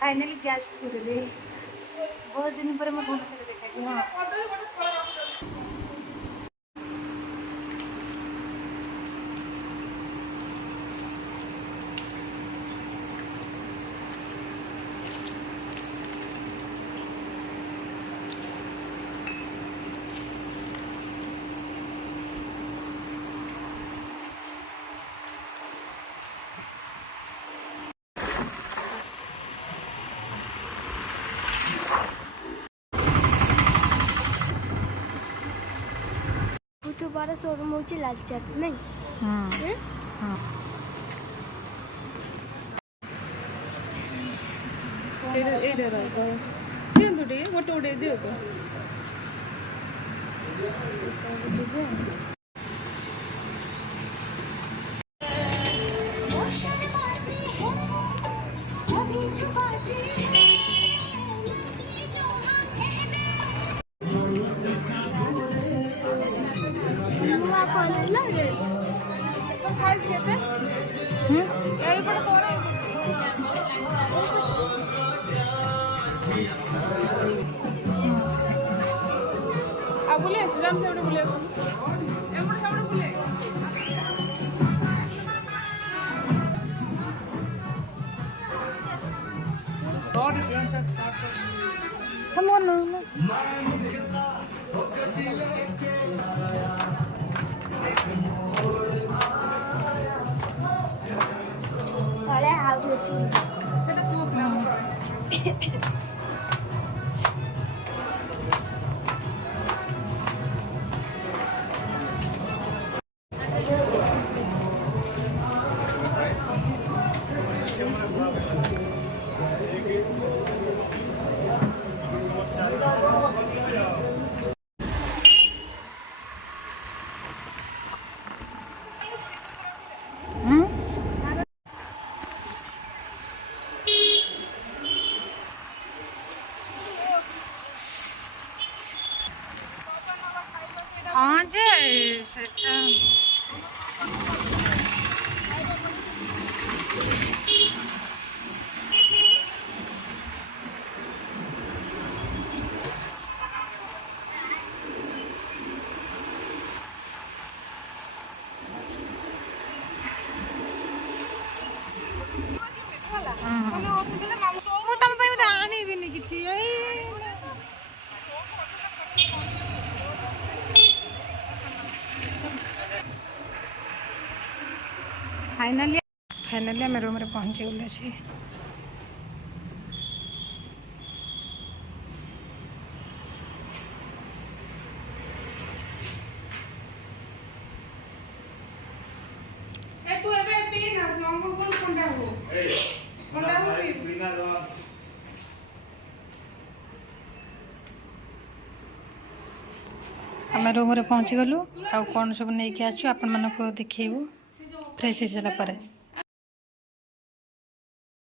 Finally Jajpur रे बहुत दिन पर मैं भुवनेश्वर देखा। तो बड़ा शोरूम हो लालचाट नहीं। हाँ हाँ ଏଇଟା ରହିବ ଦିଅନ୍ତୁ ଟିକେ ଗୋଟେ ଗୋଟେ ଦିଅନ୍ତୁ ସାଇଜ୍ କେତେ ଏଇପଟେ କଣ ଆଉ ବୁଲି ଆସୁ ଜାଣି ସେପଟେ ବୁଲି ଆସୁ ଏପଟେ ସେପଟେ ବୁଲେ Come on, no. अरे हाउ टू अचीव ସେଟା ପୁଅ ପିଲା हाँ जे सेटा ମୁଁ ତମ ପାଇଁ ବୋଧେ ଆଣିବିନି କିଛି ଏଇ फाइनाली आम रूम पहुँची गलु सी तू एबे पी ना लंबो कोन ठंडा हो ठंडा हो पी आम रूम पहुँची गलु आ कौन सब नहीं आसु आपण मानक देखू फ्रेश हो सारा